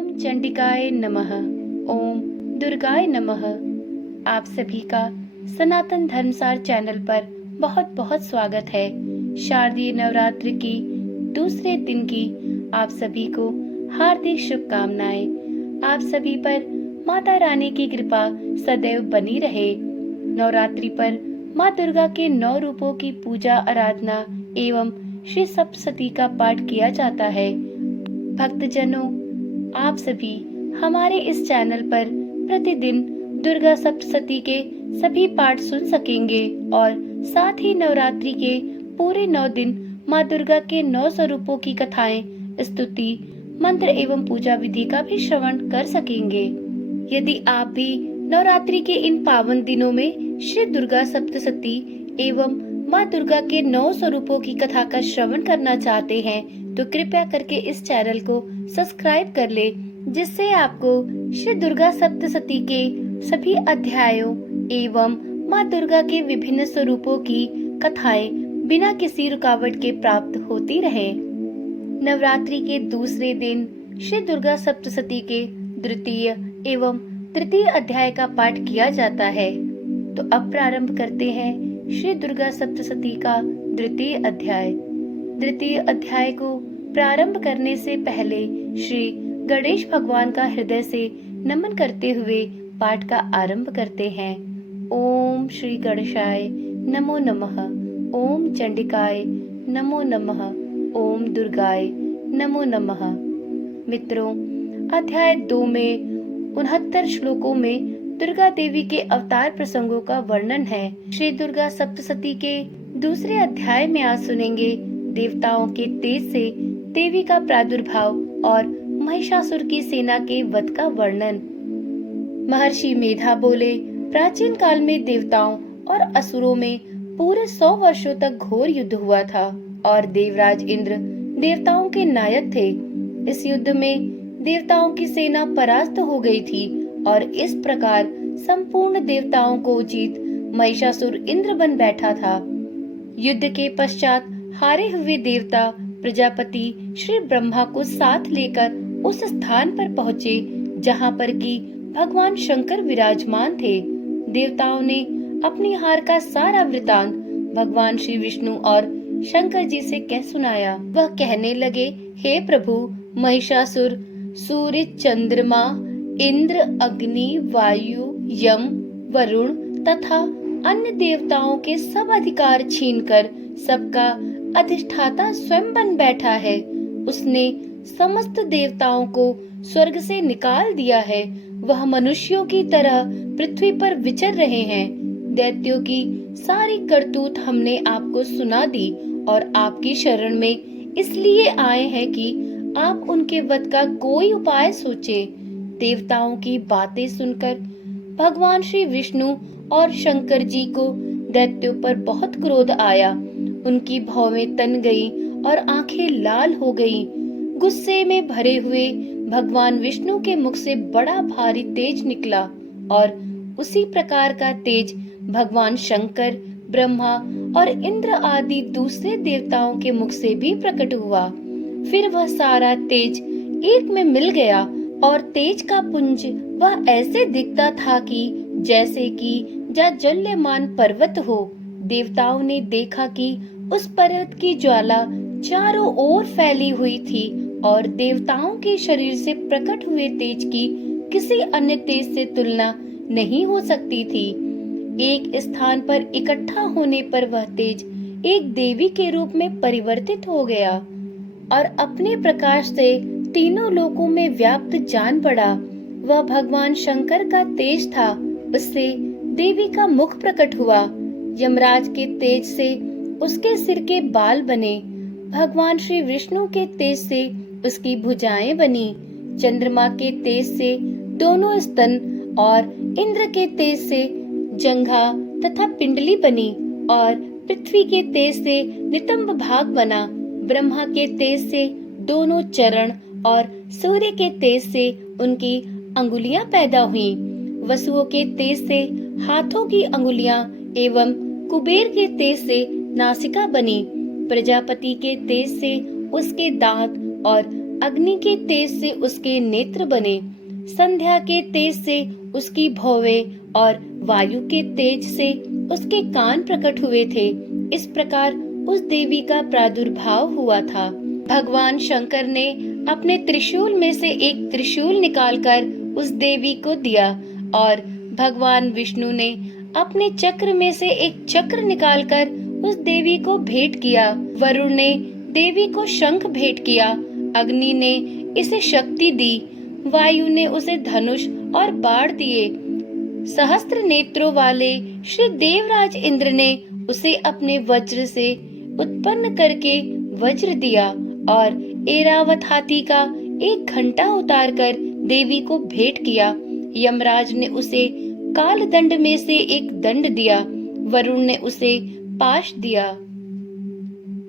ओम चंडिकाय नमः। ओम दुर्गाय नमः। आप सभी का सनातन धर्मसार चैनल पर बहुत बहुत स्वागत है। शारदीय नवरात्र की दूसरे दिन की आप सभी को हार्दिक शुभकामनाएं। आप सभी पर माता रानी की कृपा सदैव बनी रहे। नवरात्रि पर माँ दुर्गा के 9 रूपों की पूजा आराधना एवं श्री सप्तशती का पाठ किया जाता है। भक्तजनों, आप सभी हमारे इस चैनल पर प्रतिदिन दुर्गा सप्तशती के सभी पाठ सुन सकेंगे और साथ ही नवरात्रि के पूरे 9 दिन माँ दुर्गा के 9 स्वरूपों की कथाएं, स्तुति, मंत्र एवं पूजा विधि का भी श्रवण कर सकेंगे। यदि आप भी नवरात्रि के इन पावन दिनों में श्री दुर्गा सप्तशती एवं माँ दुर्गा के 9 स्वरूपों की कथा का श्रवण करना चाहते हैं तो कृपया करके इस चैनल को सब्सक्राइब कर ले, जिससे आपको श्री दुर्गा सप्तशती के सभी अध्यायों एवं माँ दुर्गा के विभिन्न स्वरूपों की कथाएं बिना किसी रुकावट के प्राप्त होती रहे। नवरात्रि के दूसरे दिन श्री दुर्गा सप्तशती के द्वितीय एवं तृतीय अध्याय का पाठ किया जाता है। तो अब प्रारंभ करते हैं श्री दुर्गा सप्तशती का द्वितीय अध्याय। द्वितीय अध्याय को प्रारंभ करने से पहले श्री गणेश भगवान का हृदय से नमन करते हुए पाठ का आरंभ करते हैं। ओम श्री गणेशाय नमो नमः। ओम चंडिकाय नमो नमः। ओम दुर्गाय नमो नमः। मित्रों, अध्याय 2 में 69 श्लोकों में दुर्गा देवी के अवतार प्रसंगों का वर्णन है। श्री दुर्गा सप्तशती के दूसरे अध्याय में आज सुनेंगे देवताओं के तेज से देवी का प्रादुर्भाव और महिषासुर की सेना के वध का वर्णन। महर्षि मेधा बोले, प्राचीन काल में देवताओं और असुरों में पूरे 100 वर्षों तक घोर युद्ध हुआ था और देवराज इंद्र देवताओं के नायक थे। इस युद्ध में देवताओं की सेना परास्त हो गई थी और इस प्रकार संपूर्ण देवताओं को जीत महिषासुर इंद्र बन बैठा था। युद्ध के पश्चात हारे हुए देवता प्रजापति श्री ब्रह्मा को साथ लेकर उस स्थान पर पहुँचे जहाँ पर कि भगवान शंकर विराजमान थे। देवताओं ने अपनी हार का सारा वृतांत भगवान श्री विष्णु और शंकर जी से कह सुनाया। वह कहने लगे, हे प्रभु, महिषासुर सूर्य, चंद्रमा, इंद्र, अग्नि, वायु, यम, वरुण तथा अन्य देवताओं के सब अधिकार छीनकर सबका अधिष्ठाता स्वयं बन बैठा है। उसने समस्त देवताओं को स्वर्ग से निकाल दिया है। वह मनुष्यों की तरह पृथ्वी पर विचर रहे हैं। दैत्यों की सारी करतूत हमने आपको सुना दी और आपकी शरण में इसलिए आए हैं कि आप उनके वध का कोई उपाय सोचे। देवताओं की बातें सुनकर भगवान श्री विष्णु और शंकर जी को दैत्यों पर बहुत क्रोध आया। उनकी भौवें तन गई और आंखें लाल हो गईं। गुस्से में भरे हुए भगवान विष्णु के मुख से बड़ा भारी तेज निकला और उसी प्रकार का तेज भगवान शंकर, ब्रह्मा और इंद्र आदि दूसरे देवताओं के मुख से भी प्रकट हुआ। फिर वह सारा तेज एक में मिल गया और तेज का पुंज वह ऐसे दिखता था कि जैसे कि जाज्वल्यमान पर्वत हो। देवताओं ने देखा कि उस पर्वत की ज्वाला चारों ओर फैली हुई थी और देवताओं के शरीर से प्रकट हुए तेज की किसी अन्य तेज से तुलना नहीं हो सकती थी। एक स्थान पर इकट्ठा होने पर वह तेज एक देवी के रूप में परिवर्तित हो गया और अपने प्रकाश से तीनों लोकों में व्याप्त जान पड़ा। वह भगवान शंकर का तेज था। उससे देवी का मुख प्रकट हुआ। यमराज के तेज से उसके सिर के बाल बने। भगवान श्री विष्णु के तेज से उसकी भुजाएं बनी। चंद्रमा के तेज से दोनों स्तन और इंद्र के तेज से जंघा तथा पिंडली बनी और पृथ्वी के तेज से नितंब भाग बना। ब्रह्मा के तेज से दोनों चरण और सूर्य के तेज से उनकी अंगुलियां पैदा हुईं। वसुओं के तेज से हाथों की अंगुलियां एवं कुबेर के तेज से नासिका बनी। प्रजापति के तेज से उसके दांत और अग्नि के तेज से उसके नेत्र बने, संध्या के तेज से उसकी भौवें और वायु के तेज से उसके कान प्रकट हुए थे। इस प्रकार उस देवी का प्रादुर्भाव हुआ था। भगवान शंकर ने अपने त्रिशूल में से एक त्रिशूल निकालकर उस देवी को दिया और भगवान विष्णु ने अपने चक्र में से एक चक्र निकालकर उस देवी को भेंट किया। वरुण ने देवी को शंख भेंट किया, अग्नि ने इसे शक्ति दी, वायु ने उसे धनुष और बाण दिए। सहस्त्र नेत्रों वाले श्री देवराज इंद्र ने उसे अपने वज्र से उत्पन्न करके वज्र दिया और एरावत हाथी का एक घंटा उतारकर देवी को भेंट किया। यमराज ने उसे काल दंड में से एक दंड दिया, वरुण ने उसे पाश दिया।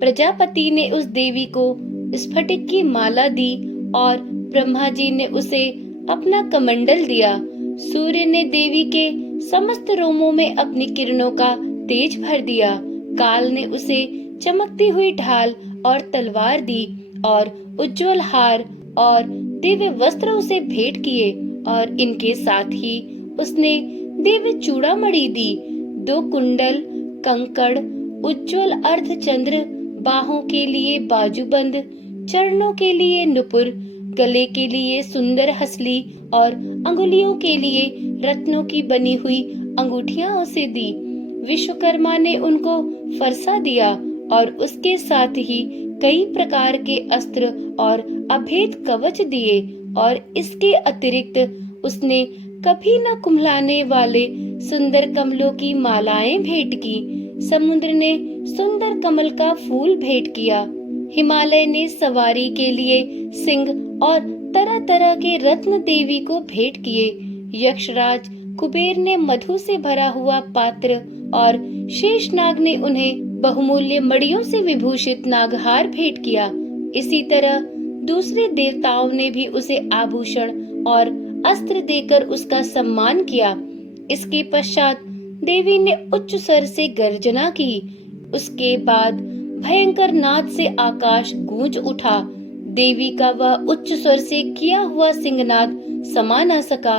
प्रजापति ने उस देवी को स्फटिक की माला दी और ब्रह्मा जी ने उसे अपना कमंडल दिया। सूर्य ने देवी के समस्त रोमों में अपनी किरणों का तेज भर दिया। काल ने उसे चमकती हुई ढाल और तलवार दी और उज्जवल हार और दिव्य वस्त्र उसे भेंट किए और इनके साथ ही उसने दिव्य चूड़ामणि दी। 2 कुंडल, कंकड़, उज्जवल अर्धचंद्र, बाहों के लिए बाजूबंद, चरणों के लिए नुपुर, गले के लिए सुंदर हसली और अंगुलियों के लिए रत्नों की बनी हुई अंगूठियां उसे दी। विश्वकर्मा ने उनको फरसा दिया और उसके साथ ही कई प्रकार के अस्त्र और अभेद कवच दिए और इसके अतिरिक्त उसने कभी न कुम्हलाने वाले सुंदर कमलों की मालाएं भेंट की। समुद्र ने सुंदर कमल का फूल भेंट किया। हिमालय ने सवारी के लिए सिंह और तरह तरह के रत्न देवी को भेंट किए। यक्षराज कुबेर ने मधु से भरा हुआ पात्र और शेषनाग ने उन्हें बहुमूल्य मणियों से विभूषित नागहार भेंट किया। इसी तरह दूसरे देवताओं ने भी उसे आभूषण और अस्त्र देकर उसका सम्मान किया। इसके पश्चात देवी ने उच्च स्वर से गर्जना की। उसके बाद भयंकर नाद से आकाश गूंज उठा। देवी का वह उच्च स्वर से किया हुआ सिंहनाद समा न सका।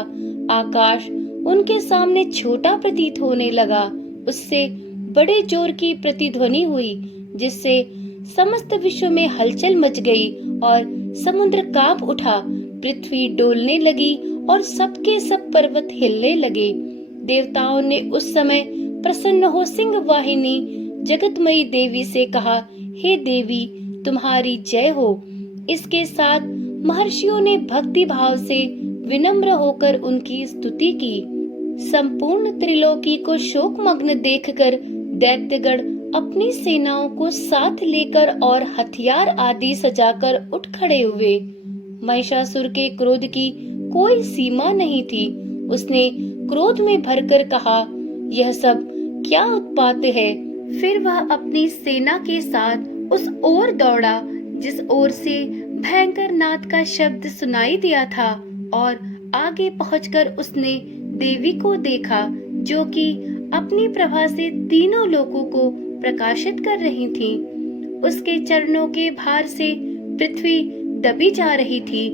आकाश उनके सामने छोटा प्रतीत होने लगा। उससे बड़े जोर की प्रतिध्वनि हुई, जिससे समस्त विश्व में हलचल मच गई और समुद्र कांप उठा। पृथ्वी डोलने लगी और सबके सब पर्वत हिलने लगे। देवताओं ने उस समय प्रसन्न हो सिंह वाहिनी जगतमयी देवी से कहा, हे देवी, तुम्हारी जय हो। इसके साथ महर्षियों ने भक्ति भाव से विनम्र होकर उनकी स्तुति की। संपूर्ण त्रिलोकी को शोकमग्न देखकर दैत्यगण अपनी सेनाओं को साथ लेकर और हथियार आदि सजाकर उठ खड़े हुए। महिषासुर के क्रोध की कोई सीमा नहीं थी। उसने क्रोध में भरकर कहा, यह सब क्या उत्पात है। फिर वह अपनी सेना के साथ उस ओर दौड़ा जिस ओर से भयंकर नाद का शब्द सुनाई दिया था और आगे पहुंचकर उसने देवी को देखा, जो कि अपनी प्रभा से तीनों लोकों को प्रकाशित कर रही थी। उसके चरणों के भार से पृथ्वी दबी जा रही थी।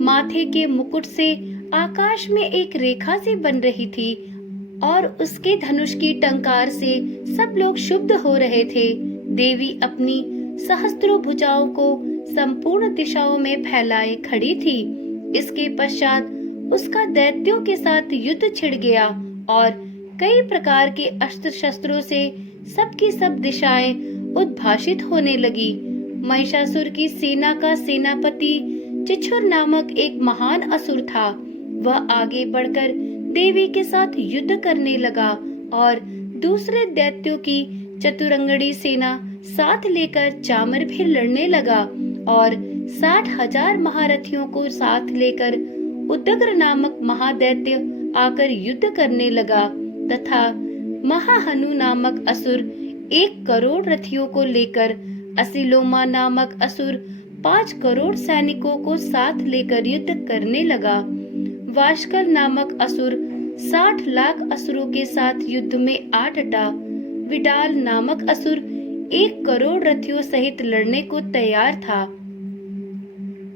माथे के मुकुट से आकाश में एक रेखा सी बन रही थी और उसके धनुष की टंकार से सब लोग शुद्ध हो रहे थे। देवी अपनी सहस्त्रों भुजाओं को संपूर्ण दिशाओं में फैलाए खड़ी थी। इसके पश्चात उसका दैत्यों के साथ युद्ध छिड़ गया और कई प्रकार के अस्त्र शस्त्रों से सबकी सब दिशाएं उद्भाषित होने लगी। महिषासुर की सेना का सेनापति चिछुर नामक एक महान असुर था। वह आगे बढ़कर देवी के साथ युद्ध करने लगा और दूसरे दैत्यों की चतुरंगड़ी सेना साथ लेकर चामर भी लड़ने लगा और 60,000 महारथियों को साथ लेकर उदग्र नामक महादैत्य आकर युद्ध करने लगा तथा महाहनु नामक असुर 1 करोड़ रथियों को लेकर असिलोमा नामक असुर 5 करोड़ सैनिकों को साथ लेकर युद्ध करने लगा। वाशकल नामक असुर 60 लाख असुरों के साथ युद्ध में आ डटा। विडाल नामक असुर 1 करोड़ रथियों सहित लड़ने को तैयार था।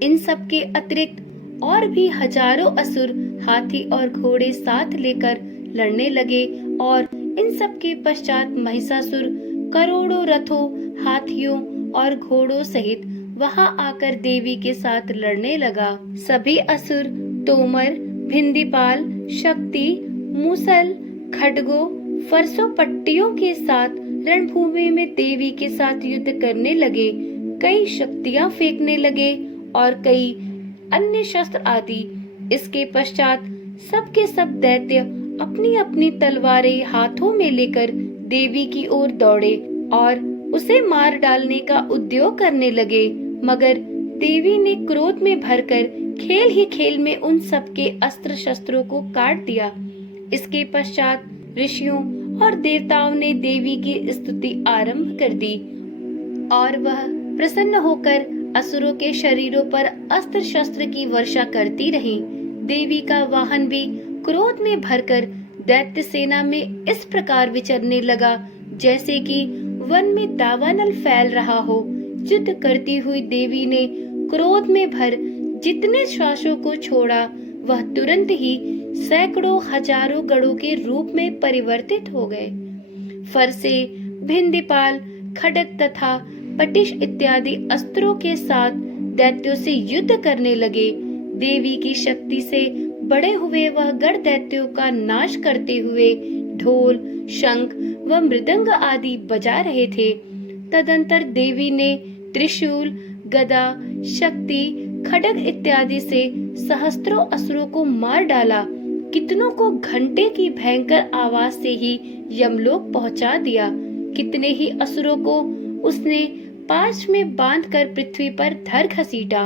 इन सब के अतिरिक्त और भी हजारों असुर हाथी और घोड़े साथ लेकर लड़ने लगे और इन सब के पश्चात महिषासुर करोड़ों रथों, हाथियों और घोड़ों सहित वहां आकर देवी के साथ लड़ने लगा। सभी असुर तोमर, भिंदीपाल, शक्ति, मूसल, खड्गों, फरसों पट्टियों के साथ रणभूमि में देवी के साथ युद्ध करने लगे। कई शक्तियां फेंकने लगे और कई अन्य शस्त्र आदि। इसके पश्चात सब के सब दैत्य अपनी अपनी तलवारें हाथों में लेकर देवी की ओर दौड़े और उसे मार डालने का उद्योग करने लगे। मगर देवी ने क्रोध में भरकर खेल ही खेल में उन सब के अस्त्र शस्त्रों को काट दिया। इसके पश्चात ऋषियों और देवताओं ने देवी की स्तुति आरंभ कर दी और वह प्रसन्न होकर असुरों के शरीरों पर अस्त्र शस्त्र की वर्षा करती रही। देवी का वाहन भी क्रोध में भरकर दैत्य सेना में इस प्रकार विचरने लगा जैसे कि वन में दावानल फैल रहा हो। युद्ध करती हुई देवी ने क्रोध में भर जितने श्वासों को छोड़ा वह तुरंत ही सैकड़ों हजारों गढ़ों के रूप में परिवर्तित हो गए। फरसे, भिंदीपाल, खड्ग तथा पटिश इत्यादि अस्त्रों के साथ दैत्यों से युद्ध करने लगे। देवी की शक्ति से बड़े हुए वह गढ़ दैत्यों का नाश करते हुए ढोल, शंख व मृदंग आदि बजा रहे थे। तदंतर देवी ने त्रिशूल, गदा, शक्ति, खड्ग इत्यादि से सहस्त्रों असुरों को मार डाला। कितनों को घंटे की भयंकर आवाज से ही यमलोक पहुंचा दिया। कितने ही असुरों को उसने पाश में बांधकर पृथ्वी पर धर घसीटा।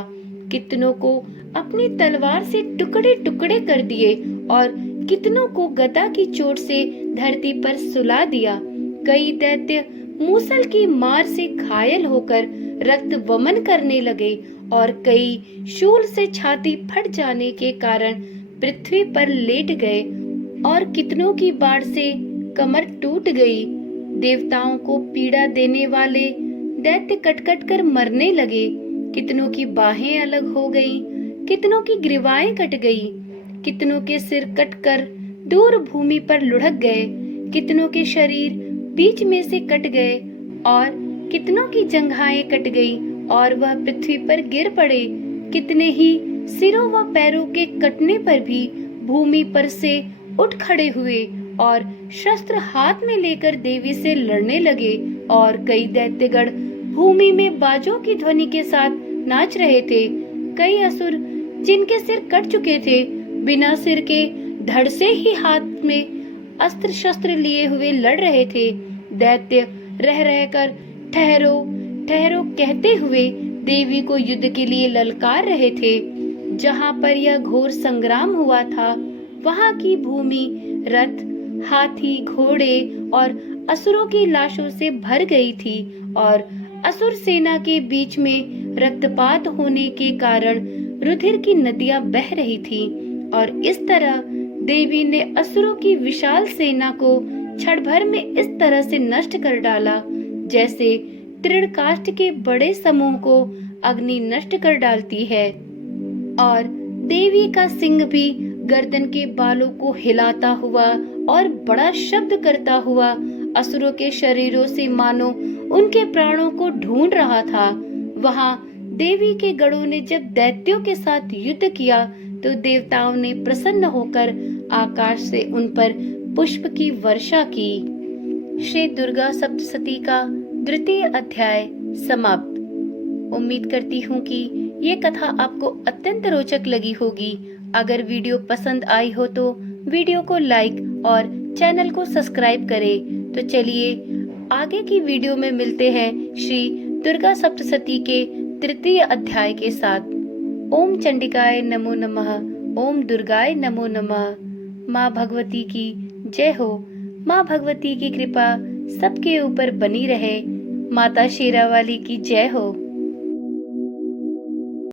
कितनों को अपनी तलवार से टुकड़े टुकड़े कर दिए और कितनों को गदा की चोट से धरती पर सुला दिया। कई दैत्य मूसल की मार से घायल होकर रक्त वमन करने लगे और कई शूल से छाती फट जाने के कारण पृथ्वी पर लेट गए और कितनों की बाढ़ से कमर टूट गई। देवताओं को पीड़ा देने वाले दैत्य कटकट कर मरने लगे। कितनों की बाहें अलग हो गईं, कितनों की ग्रीवाएं कट गई, कितनों के सिर कटकर दूर भूमि पर लुढ़क गए, कितनों के शरीर बीच में से कट गए और कितनों की जंघाएं कट गई और वह पृथ्वी पर गिर पड़े। कितने ही सिरों व पैरों के कटने पर भी भूमि पर से उठ खड़े हुए और शस्त्र हाथ में लेकर देवी से लड़ने लगे और कई दैत्यगण भूमि में बाजों की ध्वनि के साथ नाच रहे थे। कई असुर जिनके सिर कट चुके थे बिना सिर के धड़ से ही हाथ में अस्त्र शस्त्र लिए हुए लड़ रहे थे। दैत्य रह रहकर ठहरो ठहरो कहते हुए देवी को युद्ध के लिए ललकार रहे थे। जहाँ पर यह घोर संग्राम हुआ था वहाँ की भूमि रथ, हाथी, घोड़े और असुरों की लाशों से भर गई थी और असुर सेना के बीच में रक्तपात होने के कारण रुधिर की नदियां बह रही थी और इस तरह देवी ने असुरों की विशाल सेना को क्षण भर में इस तरह से नष्ट कर डाला जैसे तृणकाष्ठ के बड़े समूह को अग्नि नष्ट कर डालती है। और देवी का सिंह भी गर्दन के बालों को हिलाता हुआ और बड़ा शब्द करता हुआ असुरों के शरीरों से मानो उनके प्राणों को ढूंढ रहा था। वहां देवी के गढ़ों ने जब दैत्यों के साथ युद्ध किया तो देवताओं ने प्रसन्न होकर आकाश से उन पर पुष्प की वर्षा की। श्री दुर्गा सप्तशती का द्वितीय अध्याय समाप्त। उम्मीद करती हूँ कि ये कथा आपको अत्यंत रोचक लगी होगी। अगर वीडियो पसंद आई हो तो वीडियो को लाइक और चैनल को सब्सक्राइब करें। तो चलिए आगे की वीडियो में मिलते हैं श्री दुर्गा सप्तशती के तृतीय अध्याय के साथ। ओम चंडिकाय नमो नमः, ओम दुर्गाय नमो नमः। माँ भगवती की जय हो। माँ भगवती की कृपा सबके ऊपर बनी रहे। माता शेरावाली की जय हो।